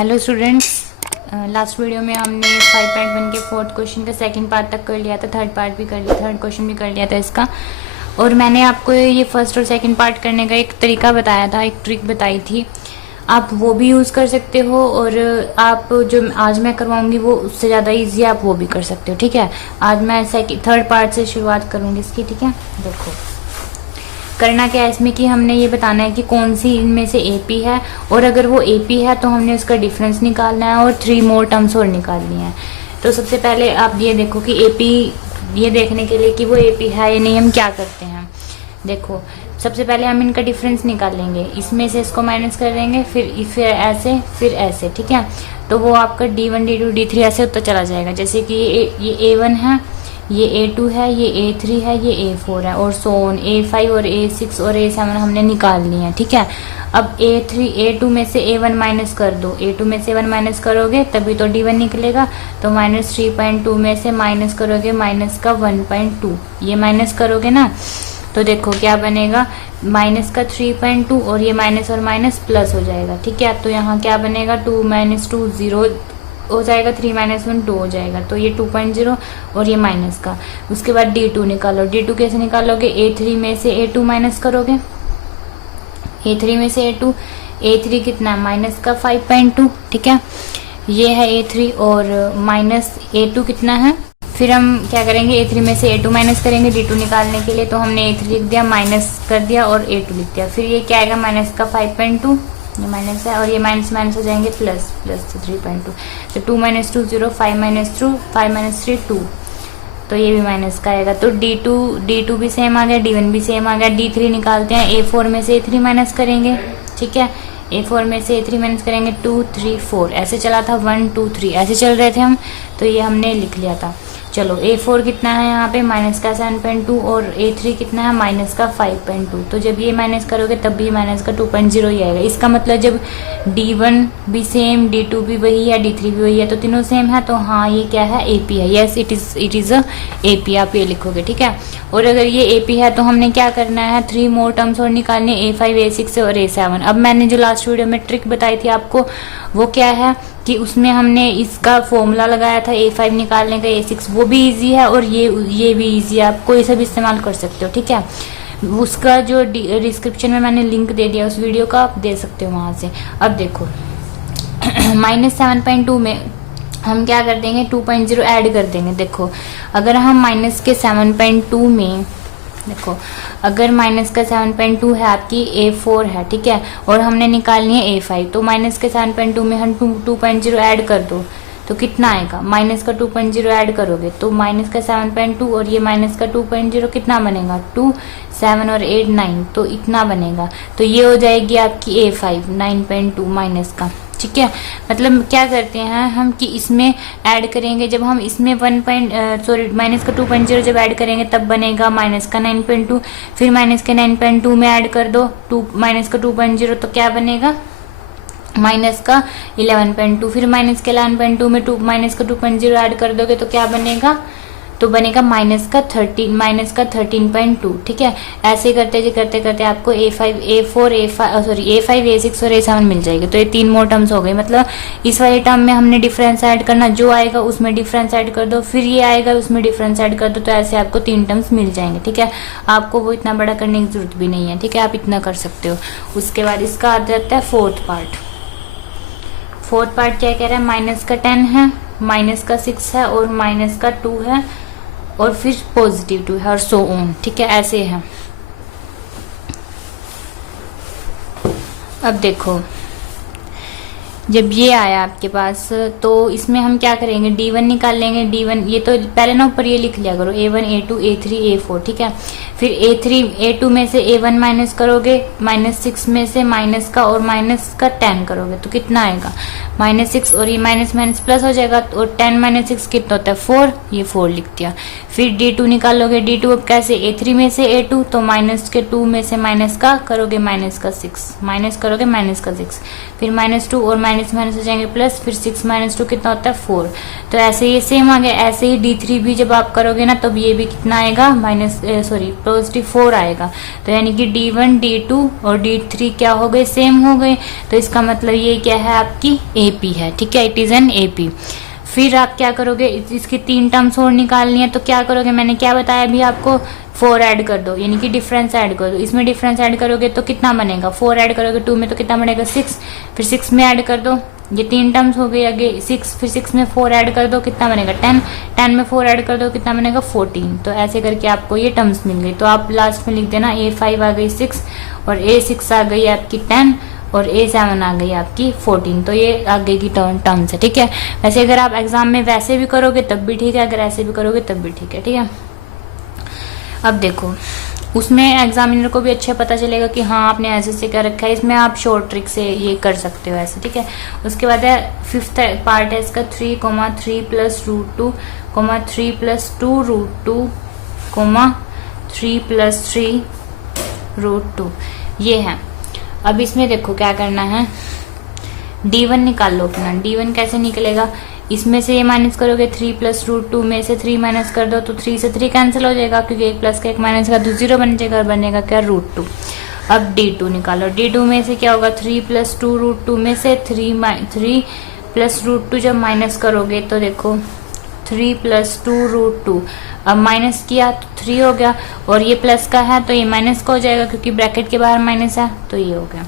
Hello students, last video में हमने 5.1 के फोर्थ क्वेश्चन का सेकंड पार्ट तक कर लिया था, थर्ड पार्ट भी कर लिया, थर्ड क्वेश्चन भी कर लिया था इसका। और मैंने आपको ये फर्स्ट और सेकंड पार्ट करने का एक तरीका बताया था, एक ट्रिक बताई थी। आप वो भी यूज़ कर सकते हो और आप जो आज मैं करवाऊंगी वो उससे ज़्यादा ईजी, आप वो भी कर सकते हो। ठीक है, आज मैं थर्ड पार्ट से शुरुआत करूँगी इसकी। ठीक है, देखो करना क्या है इसमें कि हमने ये बताना है कि कौन सी इनमें से एपी है, और अगर वो एपी है तो हमने उसका डिफरेंस निकालना है और 3 मोर टर्म्स और निकालनी है। तो सबसे पहले आप ये देखो कि एपी, ये देखने के लिए कि वो एपी है या नहीं हम क्या करते हैं। देखो सबसे पहले हम इनका डिफरेंस निकालेंगे, इसमें से इसको माइनस कर देंगे, फिर ऐसे फिर ऐसे। ठीक है, तो वो आपका D1 D2 D3 ऐसे होता चला जाएगा। जैसे कि ये A1 है, ये A2 है, ये A3 है, ये A4 है, और सो ऑन A5 और A6 और A7 हमने निकाल लिए हैं। ठीक है, अब A2 में से A1 माइनस कर दो, A2 में से A1 माइनस करोगे तभी तो D1 निकलेगा। तो -3.2 में से माइनस करोगे माइनस का 1.2, ये माइनस करोगे ना, तो देखो क्या बनेगा, माइनस का 3.2 और ये माइनस और माइनस प्लस हो जाएगा। ठीक है, तो यहाँ क्या बनेगा, 2 - 2 0 हो जाएगा, 3 - 1 2 हो जाएगा, तो ये 2.0 और ये माइनस का। उसके बाद D2 निकालो। D2 कैसे निकालोगे, A3 में से A2 माइनस करोगे, A3 में से A3 कितना है, माइनस का 5.2। ठीक है, ये है A3 और माइनस A2 कितना है। फिर हम क्या करेंगे, A3 में से A2 माइनस करेंगे D2 निकालने के लिए, तो हमने A3 लिख दिया, माइनस कर दिया और A2 लिख दिया। फिर ये क्या आएगा, माइनस का 5.2, ये माइनस है और ये माइनस माइनस हो जाएंगे प्लस, प्लस 3.2। तो 2 - 2 0, 5 - 2 5 - 3 2, तो ये भी माइनस का आएगा। तो D2 भी सेम आ गया, D1 भी सेम आ गया। D3 निकालते हैं, A4 में से A3 माइनस करेंगे। ठीक है, A4 में से A3 माइनस करेंगे, 2 3 4 ऐसे चला था, 1 2 3 ऐसे चल रहे थे हम, तो ये हमने लिख लिया था। चलो A4 कितना है यहाँ पे, माइनस का 7.2 और A3 कितना है, माइनस का 5.2। तो जब ये माइनस करोगे तब भी माइनस का 2.0 ही आएगा। इसका मतलब जब D1 भी सेम, D2 भी वही है, D3 भी वही है, तो तीनों सेम है, तो हाँ ये क्या है, AP है। Yes it is a AP, आप ये लिखोगे। ठीक है, और अगर ये AP है तो हमने क्या करना है, 3 मोर टर्म्स और निकालने, A5 A6 और A7। अब मैंने जो लास्ट वीडियो में ट्रिक बताई थी आपको, वो क्या है कि उसमें हमने इसका फॉर्मूला लगाया था A5 निकालने का, A6, वो भी इजी है और ये भी इजी है, आप कोई सा भी इस्तेमाल कर सकते हो। ठीक है, उसका जो डिस्क्रिप्शन में मैंने लिंक दे दिया उस वीडियो का, आप दे सकते हो वहां से। अब देखो -7.2 में हम क्या कर देंगे, 2.0 ऐड कर देंगे। देखो अगर हम माइनस के 7.2 में, देखो अगर माइनस का 7.2 है आपकी A4 है, ठीक है, और हमने निकालनी है A5, तो माइनस के 7.2 में हम 2.0 ऐड कर दो तो कितना आएगा, माइनस का 2.0 ऐड करोगे तो माइनस का 7.2 और ये माइनस का 2.0 कितना बनेगा, 2 7 और 8 9, तो इतना बनेगा। तो ये हो जाएगी आपकी A5 9.2 माइनस का। ठीक है, मतलब क्या करते हैं हम कि इसमें ऐड करेंगे, जब हम इसमें माइनस का 2.0 जब ऐड करेंगे तब बनेगा माइनस का 9.2। फिर माइनस के 9.2 में ऐड कर दो माइनस का 2.0, तो क्या बनेगा, माइनस का 11.2। फिर माइनस के 11.2 में माइनस का 2.0 ऐड कर दोगे तो क्या बनेगा, तो बनेगा माइनस का 13.2। ठीक है, ऐसे करते करते आपको A5 A6 और A7 मिल जाएगी। तो ये 3 मोर टर्म्स हो गई। मतलब इस वाले टर्म में हमने डिफरेंस ऐड करना, जो आएगा उसमें डिफरेंस ऐड कर दो, फिर ये आएगा उसमें डिफरेंस ऐड कर दो, तो ऐसे आपको 3 टर्म्स मिल जाएंगे। ठीक है, आपको वो इतना बड़ा करने की जरूरत भी नहीं है। ठीक है, आप इतना कर सकते हो। उसके बाद इसका आ जाता है फोर्थ पार्ट। फोर्थ पार्ट क्या कह रहा है, माइनस का 10 है, माइनस का 6 है और माइनस का 2 है और फिर पॉजिटिव 2 है और सो ऑन। ठीक है, ऐसे है। अब देखो जब ये आया आपके पास, तो इसमें हम क्या करेंगे, D1 निकाल लेंगे। D1 ये तो पहले ना ऊपर ये लिख लिया करो, A1 A2 A3 A4। ठीक है, फिर A2 में से A1 माइनस करोगे, -6 में से माइनस का और माइनस का 10 करोगे तो कितना आएगा, -6 और ये माइनस माइनस प्लस हो जाएगा, और 10 - 6 कितना होता है, 4, ये 4 लिख दिया। फिर D2 निकालोगे, D2 अब कैसे, A3 में से A2, तो माइनस के 2 में से माइनस का करोगे माइनस का 6, माइनस करोगे माइनस का 6, फिर -2 और माइनस माइनस हो जाएंगे प्लस, फिर 6 - 2 कितना होता है, 4। तो ऐसे ये सेम आ गया। ऐसे ही D3 भी जब आप करोगे ना तब ये भी कितना आएगा, पॉजिटिव 4 आएगा। तो यानी कि D1 D2 और D3 क्या हो गए, सेम हो गए। तो इसका मतलब ये क्या है, आपकी AP है। ठीक है, इट इज एन AP। फिर आप क्या करोगे, इसकी 3 टर्म्स और निकालनी है। तो क्या करोगे, मैंने क्या बताया अभी आपको, 4 ऐड कर दो, यानी कि डिफरेंस ऐड कर दो। इसमें डिफरेंस ऐड करोगे तो कितना बनेगा, 4 ऐड करोगे 2 में तो कितना बनेगा 6, फिर 6 में ऐड कर दो, ये 3 टर्म्स हो गई आगे 6, फिर 6 में 4 ऐड कर दो, कितना बनेगा 10, 10 में 4 ऐड कर दो, कितना बनेगा 14। तो ऐसे करके आपको ये टर्म्स मिल गई। तो आप लास्ट में लिख देना A5 आ गई 6 और A6 आ गई आपकी 10 और A7 आ गई आपकी 14। तो ये आगे की टर्म्स है। ठीक है, वैसे अगर आप एग्जाम में वैसे भी करोगे तब भी ठीक है, अगर ऐसे भी करोगे तब भी ठीक है। ठीक है, अब देखो उसमें एग्जामिनर को भी अच्छा पता चलेगा कि हाँ आपने ऐसे से कर रखा है। इसमें आप शॉर्ट ट्रिक से ये कर सकते हो ऐसे। ठीक है, उसके बाद है 5th पार्ट है इसका 3, 3 plus root 2, 3 plus 2 root 2, 3 plus 3 root 2, ये है। अब इसमें देखो क्या करना है, D1 निकाल लो अपना। D1 कैसे निकलेगा, इसमें से ये माइनस करोगे 3 प्लस रूट 2 में से 3 माइनस कर दो तो 3 से 3 कैंसिल हो जाएगा, क्योंकि 1 प्लस का 1 माइनस का तो 0 बन जाएगा, बनेगा क्या रूट 2। अब D2 निकालो, D2 में से क्या होगा 3 प्लस 2 रूट 2 में से 3 प्लस रूट 2 जब माइनस करोगे तो देखो 3 प्लस 2 रूट 2, अब माइनस किया तो 3 हो गया, और ये प्लस का है तो ये माइनस का हो जाएगा क्योंकि ब्रैकेट के बाहर माइनस है, तो ये हो गया।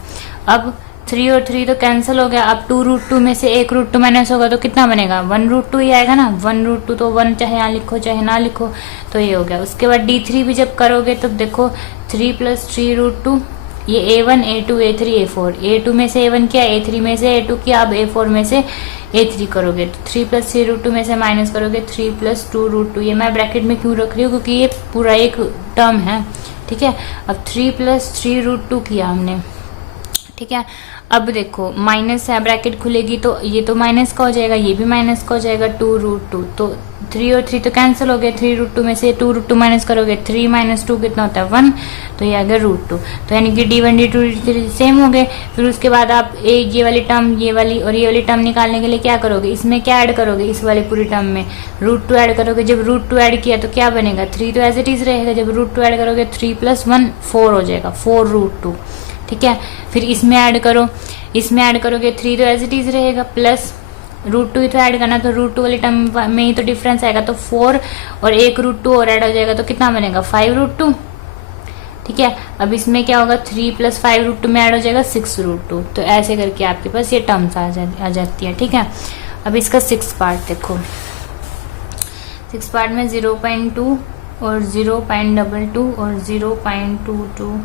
अब 3 और 3 तो कैंसिल हो गया। अब 2 रूट 2 में से 1 रूट 2 माइनस होगा तो कितना बनेगा 1 रूट 2 ही आएगा ना, 1 रूट 2 तो 1 चाहे यहाँ लिखो चाहे ना लिखो, तो ये हो गया। उसके बाद D3 भी जब करोगे तो देखो 3 प्लस 3 रूट 2, ये A1 A2 A3 A4, A2 में से A1 किया, A3 में से A2 किया, अब A4 में से A3 करोगे तो 3 प्लस 3 रूट 2 में से माइनस करोगे 3 प्लस 2 रूट 2। ये मैं ब्रैकेट में क्यों रख रही हूँ, क्योंकि ये पूरा एक टर्म है। ठीक है, अब 3 प्लस 3 रूट 2 किया हमने। ठीक है, अब देखो माइनस है, ब्रैकेट खुलेगी तो ये तो माइनस का हो जाएगा, ये भी माइनस का हो जाएगा 2 रूट 2, तो 3 और 3 तो कैंसिल हो गए। 3 रूट 2 में से 2 रूट 2 माइनस करोगे 3 माइनस 2 कितना होता है 1, तो ये आ गया रूट 2। तो यानी कि D1 D2 D3 सेम हो गए। फिर उसके बाद आप ये वाली टर्म, ये वाली और ये वाली टर्म निकालने के लिए क्या करोगे, इसमें क्या ऐड करोगे, इस वाली पूरी टर्म में रूट 2 ऐड करोगे। जब रूट 2 ऐड किया तो क्या बनेगा 3 तो एज इट इज रहेगा, जब रूट 2 ऐड करोगे 3 प्लस 1 4 हो जाएगा, 4 रूट 2। ठीक है, फिर इसमें ऐड करो, इसमें ऐड करोगे 3 तो एज इट इज रहेगा, प्लस रूट 2 ही तो ऐड करना, तो रूट 2 वाली टर्म में ही तो डिफरेंस आएगा, तो 4 और 1 रूट 2 और ऐड हो जाएगा तो कितना बनेगा 5 रूट 2। ठीक है, अब इसमें क्या होगा 3 प्लस 5 रूट 2 में ऐड हो जाएगा 6 रूट 2। तो ऐसे करके आपके पास ये टर्म्स आ जाती है। ठीक है, अब इसका 6 पार्ट देखो, 6 पार्ट में 0.2 और 0.22 और 0.22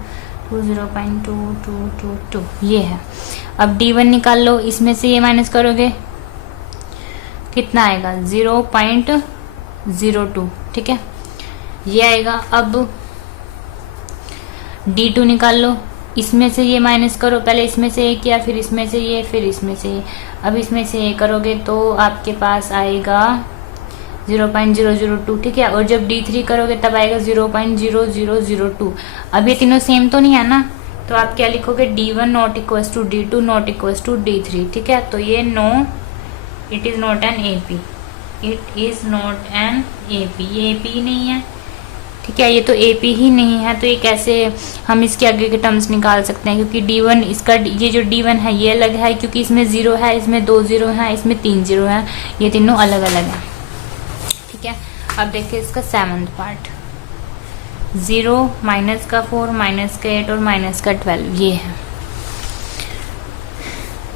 0.2222 ये है। अब D1 निकाल लो, इसमें से ये माइनस करोगे कितना आएगा 0.02। ठीक है, ये आएगा। अब D2 निकाल लो, इसमें से ये माइनस करो, पहले इसमें से ये किया, फिर इसमें से ये, फिर इसमें से ये, अब इसमें से ये करोगे तो आपके पास आएगा 0.002। ठीक है, और जब D3 करोगे तब आएगा 0.0002। अब ये तीनों सेम तो नहीं है ना, तो आप क्या लिखोगे D1 not equals to D2 not equals to D3। ठीक है, तो ये no, it is not an AP, it is not an AP, ये AP ही नहीं है। ठीक है, ये तो AP ही नहीं है, तो ये कैसे हम इसके आगे के टर्म्स निकाल सकते हैं, क्योंकि D1 इसका, ये जो D1 है ये अलग है, क्योंकि इसमें 0 है, इसमें 2 0 है, इसमें 3 0 है, ये तीनों अलग अलग है। ठीक है, अब देखिए इसका 7th पार्ट, 0 माइनस का 4 माइनस का 8 और माइनस का 12, ये है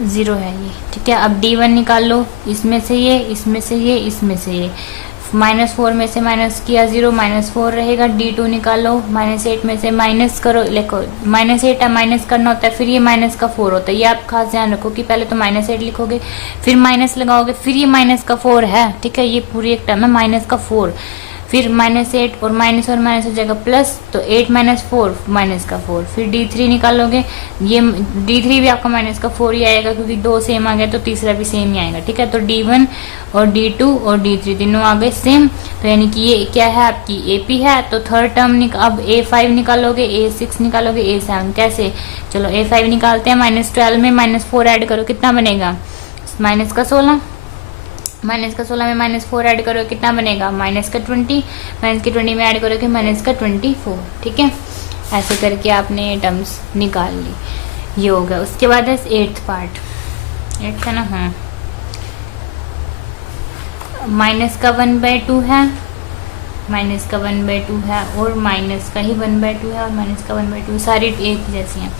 0 है ये। ठीक है, अब D1 निकाल लो, इसमें से ये, इसमें से ये, इसमें से ये, -4 में से माइनस किया 0 -4 रहेगा। D2 निकालो, -8 में से माइनस करो, लिखो -8 है, माइनस करना होता है, फिर ये माइनस का 4 होता है। ये आप खास ध्यान रखो कि पहले तो -8 लिखोगे, फिर माइनस लगाओगे, फिर ये माइनस का 4 है। ठीक है, ये पूरी एक टर्म है माइनस का 4, फिर -8 और माइनस हो जाएगा प्लस, तो 8 - 4 माइनस का 4, फिर D3 निकालोगे, ये D3 भी आपका माइनस का 4 ही आएगा, क्योंकि 2 सेम आ गया तो तीसरा भी सेम ही आएगा। ठीक है, तो D1 और D2 और D3 तीनों आ गए सेम, तो यानी कि ये क्या है आपकी AP है। तो थर्ड टर्म अब A5 निकालोगे, A6 निकालोगे, A7 कैसे, चलो A5 निकालते हैं। -12 में -4 ऐड करो, कितना बनेगा माइनस का 16, माइनस का 16 में -4 ऐड करो कितना बनेगा, माइनस का 20, माइनस के 20 में ऐड करोगे माइनस का 24। ठीक है, ऐसे करके आपने ये टर्म्स निकाल ली। ये हो गया। उसके बाद है 8th पार्ट, 8 है ना, हाँ। माइनस का 1/2 है, माइनस का 1/2 है और माइनस का ही 1/2 है और माइनस का 1/2, सारी एक जैसी हैं।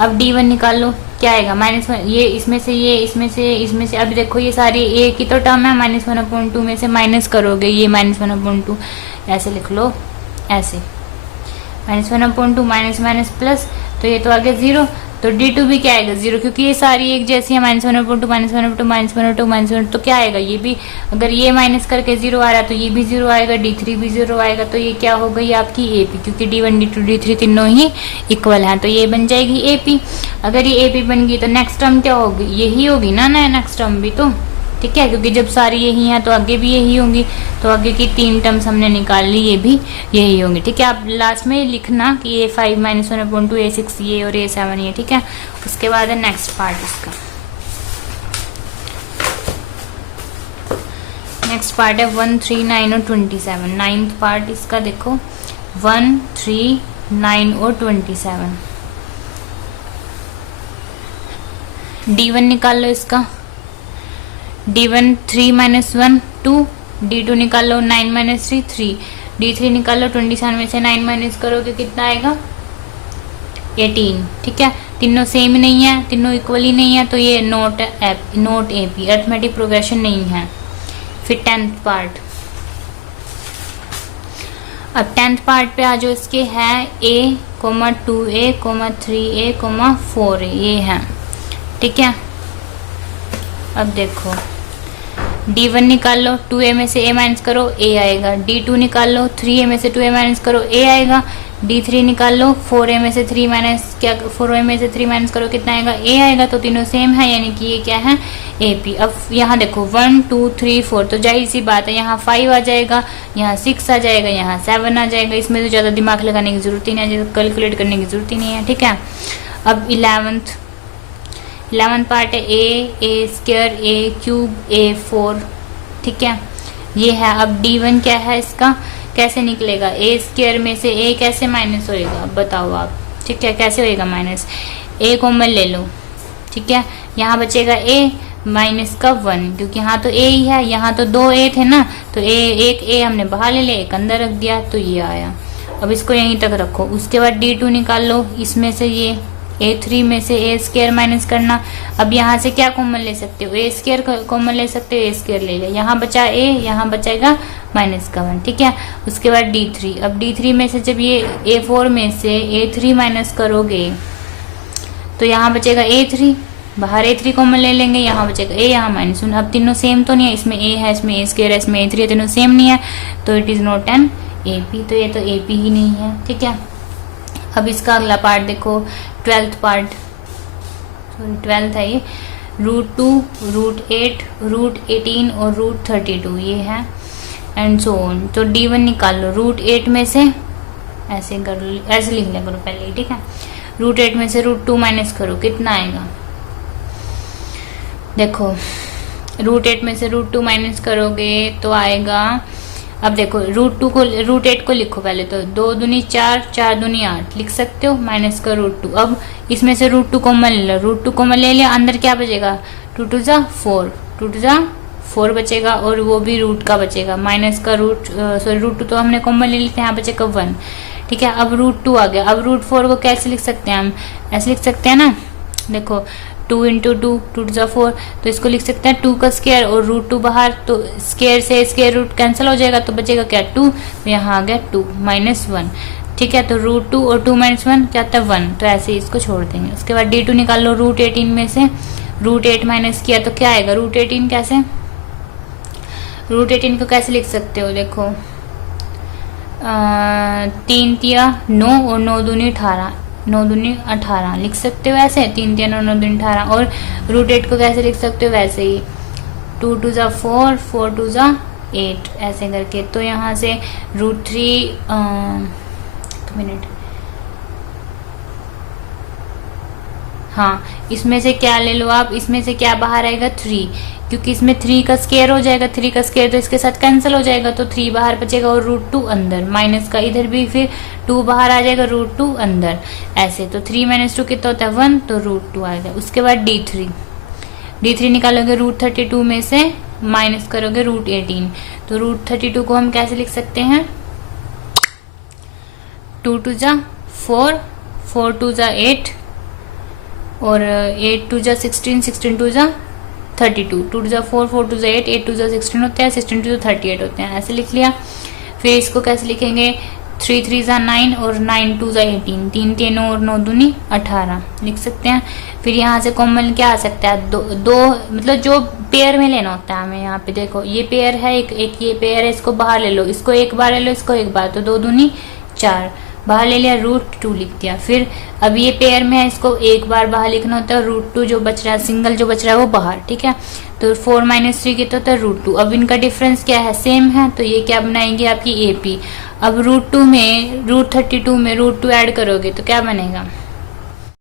अब D1 निकाल लो, क्या आएगा -1, ये इसमें से ये इसमें से इसमें से, अब देखो ये सारी एक ही तो टर्म है, -1/2 में से माइनस करोगे ये -1/2, ऐसे लिख लो, ऐसे -1/2 माइनस माइनस प्लस, तो ये तो आ गया 0, तो D2 भी क्या आएगा 0, क्योंकि ये सारी एक जैसी है, -1/2 -1/2 -1/2 -1, तो क्या आएगा, ये भी अगर ये माइनस करके 0 आ रहा है तो ये भी 0 आएगा, D3 भी 0 आएगा, तो ये क्या हो गई आपकी AP, क्योंकि D1 D2 D3 तीनों ही इक्वल हैं, तो ये बन जाएगी AP। अगर ये AP बन गई तो नेक्स्ट टर्म क्या होगी, यही होगी ना नेक्स्ट टर्म भी, तो ठीक है, क्योंकि जब सारी यही हैं तो आगे भी यही होंगी, तो आगे की 3 टर्म्स हमने निकाल ली, ये भी यही होंगी। ठीक है, आप लास्ट में लिखना कि ये 5 -1/2, ये 6 ये और ये 7 ये। ठीक है, उसके बाद है नेक्स्ट पार्ट इसका। नेक्स्ट पार्ट है 1, 3, 9 और 27। 9th पार्ट इसका देखो, 1, 3, 9 और 27। D1 निकाल लो इसका, D1 3 - 1 2, D2 निकाल लो 9 - 3 3, D3 निकाल लो 27 में से 9 माइनस करोगे कितना आएगा 18। ठीक है, तीनों सेम नहीं है, तीनों इक्वली नहीं है, तो ये नोट AP, अरिथमेटिक प्रोग्रेशन नहीं है। फिर 10th पार्ट, अब 10th पार्ट पे आ जाओ, इसके है A, 2A, 3A, 4A, ये है। ठीक है, अब देखो D1 निकाल लो, 2A में से A माइनस करो A आएगा, D2 निकाल लो, 3A में से 2A माइनस करो A आएगा, D3 निकाल लो, 4A में से 3 माइनस करो कितना आएगा A आएगा, तो तीनों सेम है, यानी कि ये क्या है AP। अब यहाँ देखो 1 2 3 4, तो जाहिर सी बात है यहाँ 5 आ जाएगा, यहाँ 6 आ जाएगा, यहाँ 7 आ जाएगा, इसमें तो ज़्यादा दिमाग लगाने की जरूरत ही नहीं है, कैलकुलेट करने की जरूरत ही नहीं है। ठीक है, अब 11th पार्ट है A square A cube A4। ठीक है, ये है। अब D1 क्या है इसका, कैसे निकलेगा, A स्क्वायर में से A कैसे माइनस होएगा, बताओ आप। ठीक है, कैसे होएगा माइनस, A कॉमन ले लो। ठीक है, यहाँ बचेगा A माइनस का 1, क्योंकि यहाँ तो A ही है, यहाँ तो 2 A थे ना, तो एक A हमने बाहर ले लिया, एक अंदर रख दिया, तो ये आया। अब इसको यहीं तक रखो। उसके बाद D2 निकाल लो, इसमें से ये A3 में से A स्क्वायर माइनस करना। अब यहाँ से क्या कॉमन ले सकते हो, A स्क्वायर कॉमन ले सकते हो, A स्क्वायर ले लिया, यहाँ बचा A, यहाँ बचेगा माइनस का 1। ठीक है, उसके बाद D3, अब D3 में से जब ये A4 में से A3 माइनस करोगे तो यहाँ बचेगा A3, बाहर A3 कॉमन ले लेंगे, यहाँ बचेगा A, यहाँ -1। अब तीनों सेम तो नहीं है, इसमें A है, इसमें A स्क्वायर है, इसमें A3 है, तीनों सेम नहीं है, तो it is not an AP, तो ये तो AP ही नहीं है। ठीक है, अब इसका अगला पार्ट देखो, 12th पार्ट, सॉरी 12th है ये, √2, √8, √18 और √32, ये है, एंड सो ऑन। तो D1 निकाल लो, √8 में से ऐसे कर लो, ऐसे लिख लिया करो पहले। ठीक है, √8 में से √2 माइनस करो कितना आएगा, देखो √8 में से √2 माइनस करोगे तो आएगा, अब देखो √8 को लिखो पहले, तो 2 दूनी 4, 4 दूनी 8 लिख सकते हो, माइनस का √2। अब इसमें से √2 कॉमन ले लो, √2 कॉमन ले लिया, अंदर क्या बचेगा 2 2 जा 4, 2 2 जा 4 बचेगा, और वो भी रूट का बचेगा, माइनस का √2 तो हमने कॉमन ले लिया, यहाँ बचेगा 1। ठीक है, अब √2 आ गया। अब √4 को कैसे लिख सकते हैं हम, ऐसे लिख सकते हैं ना, देखो 2 × 2 2 × 4, तो इसको लिख सकते हैं 2 का स्क्वायर और √2 बाहर, तो स्क्वायर से स्क्वायर रूट कैंसिल हो जाएगा, तो बचेगा क्या 2, तो यहाँ आ गया 2 -1। ठीक है, तो √2 और 2 -1 क्या था 1, तो ऐसे ही इसको छोड़ देंगे। उसके बाद D2 निकाल लो, √18 में से √8 माइनस किया तो क्या आएगा, √18 कैसे, √18 को कैसे लिख सकते हो, देखो 3 तिया 9 और 9 दूनी 18, 9 दूनी 18 लिख सकते हो ऐसे, 3 3 9 9 दूनी 18। और √8 को कैसे लिख सकते हो, वैसे ही 2 2 जा 4, 4 2 जा 8 ऐसे करके। तो यहाँ से √3 मिनट, हाँ इसमें से क्या ले लो आप, इसमें से क्या बाहर आएगा 3, क्योंकि इसमें 3 का स्क्वायर हो जाएगा, 3 का स्क्वायर तो इसके साथ कैंसिल हो जाएगा, तो 3 बाहर बचेगा और √2 अंदर, माइनस का इधर भी फिर 2 बाहर आ जाएगा, √2 अंदर, ऐसे। तो 3 - 2 कितना होता है 1, तो √2 आएगा। उसके बाद D3 निकालोगे √32 में से माइनस करोगे √18, तो √32 को हम कैसे लिख सकते हैं, 2 2 जा 4, 4 2 जा 8 और 8 2 जा 16, 16 2 जा 32, 2 2 जा 4, 4 2 जा 8, 8 2 जा 16 होते हैं, 16 2 जा 38 होते हैं, ऐसे लिख लिया। फिर इसको कैसे लिखेंगे, 3 3 जा 9 और 9 2 जा 18, 3 3 और 9 दूनी 18 लिख सकते हैं। फिर यहाँ से कॉमन क्या आ सकता है, दो मतलब जो पेयर में लेना होता है हमें। यहाँ पे देखो ये पेयर है, एक ये पेयर है, इसको बाहर ले लो, इसको एक बार ले लो, इसको एक बार, तो 2 दूनी 4, बाहर ले लिया, √2 लिख दिया। फिर अब ये पेयर में है, इसको एक बार बाहर लिखना होता है, √2 जो बच रहा है, सिंगल जो बच रहा है वो बाहर, ठीक है। तो 4 - 3 कितना होता है √2। अब इनका डिफरेंस क्या है, सेम है, तो ये क्या बनाएंगे आपकी AP। अब √2 में √32 में √2 ऐड करोगे तो क्या बनेगा,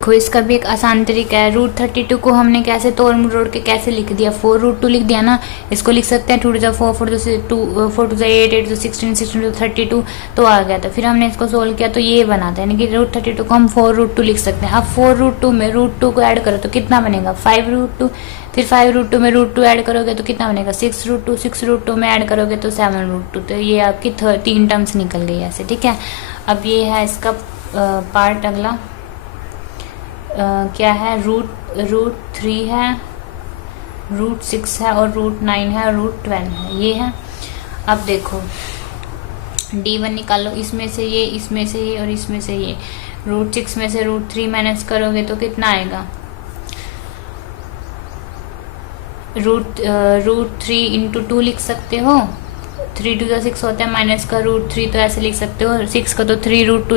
देखो इसका भी एक आसान तरीका है। √32 को हमने कैसे तोड़ मरोड़ के कैसे लिख दिया, 4 √2 लिख दिया ना, इसको लिख सकते हैं 2 2 जा 4, 4 2 2 4 2 जा 8, 8 2 16, 16 2 32, तो आ गया था। फिर हमने इसको सोल्व किया तो ये बना था, यानी कि √32 को हम 4 √2 लिख सकते हैं। अब 4 √2 में √2 को ऐड करो तो कितना बनेगा 5 √2, फिर 5 √2 में √2 ऐड करोगे तो कितना बनेगा 6 √2, 6 √2 में ऐड करोगे तो 7 √2, तो ये आपकी 3 टर्म्स निकल गई ऐसे, ठीक है। अब ये है इसका पार्ट अगला, क्या है, √3 है, √6 है और √9 है, √12 है, ये है। अब देखो D1 निकालो, इसमें से ये, इसमें से ये और इसमें से ये, √6 में से √3 माइनस करोगे तो कितना आएगा, √3 × 2 लिख सकते हो, 3 2 जा 6 होता है, माइनस का √3, तो ऐसे लिख सकते हो, 6 का तो 3 ×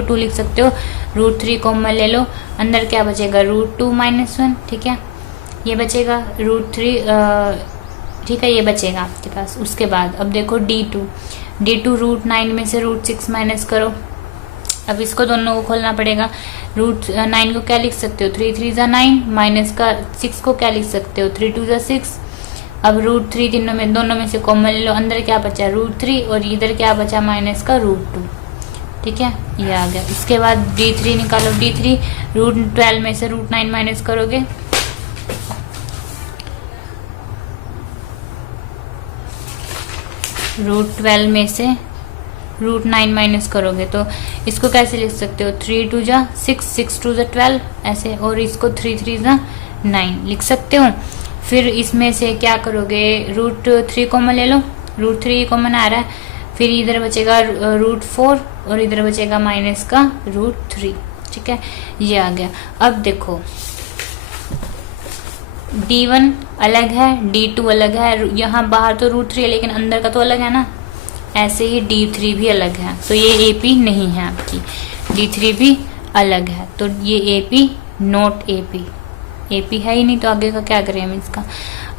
2 लिख सकते हो, √3 कॉमन ले लो, अंदर क्या बचेगा √2 - 1, ठीक है, ये बचेगा √3, ठीक है, ये बचेगा आपके पास। उसके बाद अब देखो D2 √9 में से √6 माइनस करो, अब इसको दोनों को खोलना पड़ेगा। √9 को क्या लिख सकते हो, 3 3 जा 9, माइनस का 6 को क्या लिख सकते हो, 3 2 जा 6। अब √3 दोनों में से कॉमन ले लो, अंदर क्या बचा √3 और इधर क्या बचा माइनस का √2, ठीक है, ये आ गया। इसके बाद D3 निकालो, D3 √12 में से √9 माइनस करोगे, √12 में से √9 माइनस करोगे तो इसको कैसे लिख सकते हो, 3 2 जा 6, 6 2 जा 12 ऐसे, और इसको 3 3 जा 9 लिख सकते हो। फिर इसमें से क्या करोगे, √3 कॉमन ले लो, √3 कॉमन आ रहा है, फिर इधर बचेगा √4 और इधर बचेगा माइनस का √3, ठीक है, ये आ गया। अब देखो D1 अलग है, D2 अलग है, यहाँ बाहर तो √3 है लेकिन अंदर का तो अलग है ना, ऐसे ही D3 भी अलग है, तो ये AP नहीं है आपकी, D3 भी अलग है, तो ये AP नॉट AP है ही नहीं, तो आगे का क्या करें हम इसका।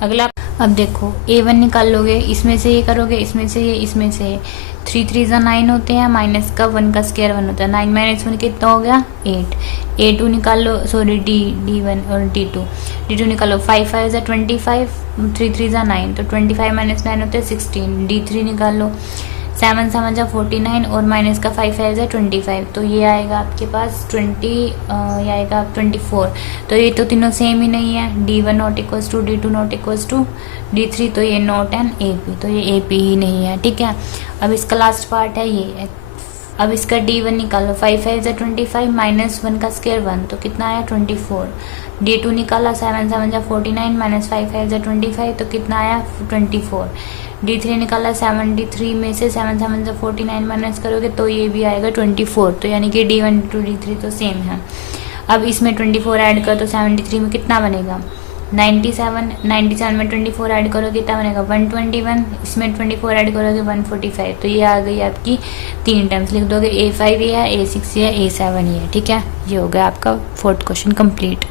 अगला अब देखो A1 निकाल लोगे, इसमें से ये करोगे, इसमें से ये, इसमें से ये, 3 3 जा 9 होते हैं, माइनस का 1 का स्क्वायर 1 होता है, 9 - 1 कितना हो गया 8। A2 निकाल लो, सॉरी D1 और D2 निकालो, 5 5 जा 25, 3 3 जा 9, तो 25 - 9 होते हैं 16। D3 निकाल लो, 7 7 जा 49 और माइनस का 5 5 जा 25, तो ये आएगा आपके पास 20, ये आएगा 24। तो ये तो तीनों सेम ही नहीं है, D1 not equals to D2 not equals to D3, तो ये नॉट एन AP, तो ये AP ही नहीं है, ठीक है। अब इसका लास्ट पार्ट है ये, अब इसका D1 निकालो, 5 5 जा 25 माइनस 1 का स्क्वायर 1, तो कितना आया 24। D2 निकाला, 7 7 जा 49 माइनस 5 5 जा 25, तो कितना आया 24। D3 निकाला, 73 में से 7 7 जा 49 माइनस करोगे तो ये भी आएगा 24, तो यानी कि D1 D2 D3 तो सेम है। अब इसमें 24 ऐड कर तो 73 में कितना बनेगा 97, 97 में 24 ऐड करोगे कितना बनेगा 121, इसमें 24 ऐड करोगे 145, तो ये आ गई आपकी 3 टर्म्स, लिख दोगे A5 ये है, A6 ये है, A7 ये है, ठीक है। ये हो गया आपका 4th क्वेश्चन कंप्लीट।